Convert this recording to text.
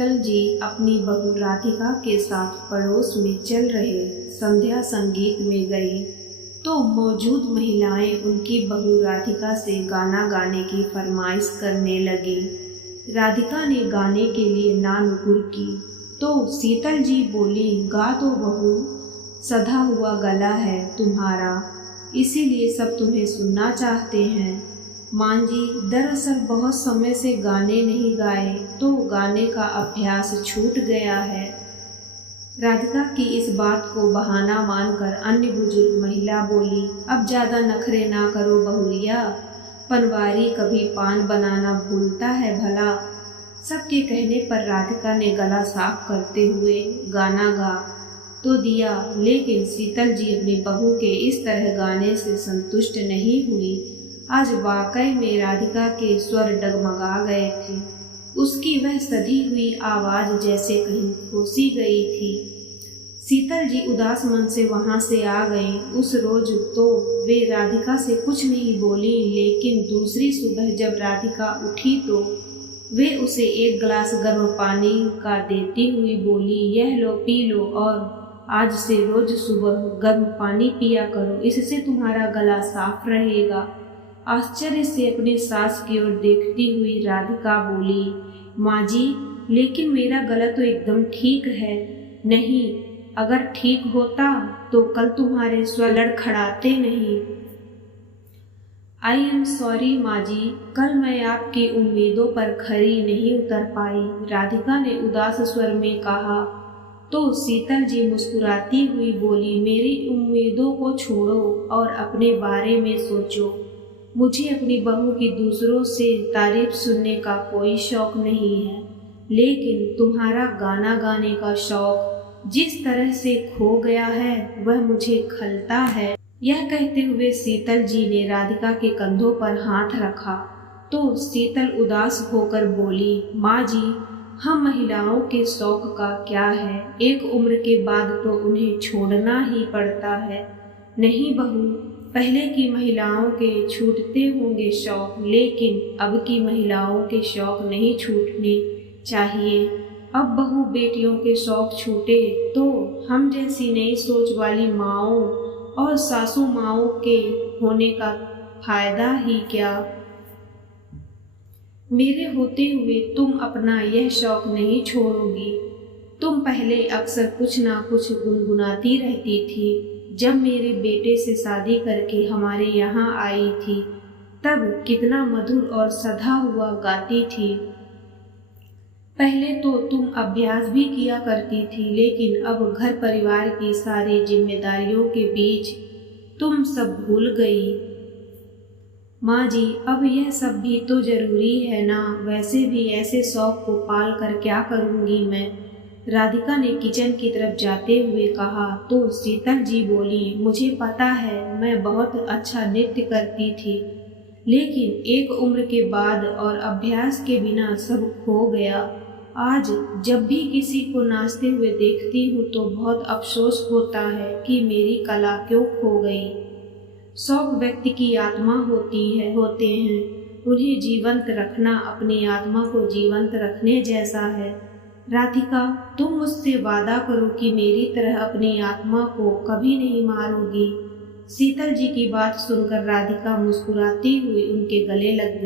शीतल जी अपनी बहू राधिका के साथ पड़ोस में चल रहे संध्या संगीत में गई तो मौजूद महिलाएं उनकी बहू राधिका से गाना गाने की फरमाइश करने लगी। राधिका ने गाने के लिए नानुकुर की तो शीतल जी बोली, गा दो बहू, सधा हुआ गला है तुम्हारा, इसीलिए सब तुम्हें सुनना चाहते हैं। मां जी, दरअसल बहुत समय से गाने नहीं गाए तो गाने का अभ्यास छूट गया है। राधिका की इस बात को बहाना मानकर अन्य बुजुर्ग महिला बोली, अब ज़्यादा नखरे ना करो बहुरिया, पनवारी कभी पान बनाना भूलता है भला। सबके कहने पर राधिका ने गला साफ करते हुए गाना गा तो दिया, लेकिन शीतल जी अपनी बहू के इस तरह गाने से संतुष्ट नहीं हुई। आज वाकई में राधिका के स्वर डगमगा गए थे। उसकी वह सधी हुई आवाज़ जैसे कहीं खोसी गई थी। शीतल जी उदास मन से वहाँ से आ गई। उस रोज तो वे राधिका से कुछ नहीं बोली, लेकिन दूसरी सुबह जब राधिका उठी तो वे उसे एक गिलास गर्म पानी का देती हुई बोली, यह लो पी लो और आज से रोज सुबह गर्म पानी पिया करो, इससे तुम्हारा गला साफ रहेगा। आश्चर्य से अपनी सास की ओर देखती हुई राधिका बोली, माँ जी, लेकिन मेरा गला तो एकदम ठीक है। नहीं, अगर ठीक होता तो कल तुम्हारे स्वर लड़खड़ाते नहीं। आई एम सॉरी माँ जी, कल मैं आपकी उम्मीदों पर खरी नहीं उतर पाई, राधिका ने उदास स्वर में कहा। तो शीतल जी मुस्कुराती हुई बोली, मेरी उम्मीदों को छोड़ो और अपने बारे में सोचो। मुझे अपनी बहू की दूसरों से तारीफ सुनने का कोई शौक नहीं है, लेकिन तुम्हारा गाना गाने का शौक जिस तरह से खो गया है वह मुझे खलता है। यह कहते हुए शीतल जी ने राधिका के कंधों पर हाथ रखा तो शीतल उदास होकर बोली, माँ जी, हम महिलाओं के शौक का क्या है, एक उम्र के बाद तो उन्हें छोड़ना ही पड़ता है। नहीं बहू, पहले की महिलाओं के छूटते होंगे शौक, लेकिन अब की महिलाओं के शौक नहीं छूटने चाहिए। अब बहू बेटियों के शौक छूटे तो हम जैसी नई सोच वाली माँओं और सासू माँओं के होने का फायदा ही क्या। मेरे होते हुए तुम अपना यह शौक नहीं छोड़ोगी। तुम पहले अक्सर कुछ ना कुछ गुनगुनाती रहती थी। जब मेरे बेटे से शादी करके हमारे यहाँ आई थी तब कितना मधुर और सधा हुआ गाती थी। पहले तो तुम अभ्यास भी किया करती थी, लेकिन अब घर परिवार की सारी जिम्मेदारियों के बीच तुम सब भूल गई। माँ जी, अब यह सब भी तो जरूरी है ना, वैसे भी ऐसे शौक को पाल कर क्या करूँगी मैं, राधिका ने किचन की तरफ जाते हुए कहा। तो शीतल जी बोली, मुझे पता है मैं बहुत अच्छा नृत्य करती थी, लेकिन एक उम्र के बाद और अभ्यास के बिना सब खो गया। आज जब भी किसी को नाचते हुए देखती हूँ तो बहुत अफसोस होता है कि मेरी कला क्यों खो गई। शौक व्यक्ति की आत्मा होते हैं, उन्हें जीवंत रखना अपनी आत्मा को जीवंत रखने जैसा है। राधिका, तुम मुझसे वादा करो कि मेरी तरह अपनी आत्मा को कभी नहीं मारोगी। शीतल जी की बात सुनकर राधिका मुस्कुराती हुई उनके गले लग गई।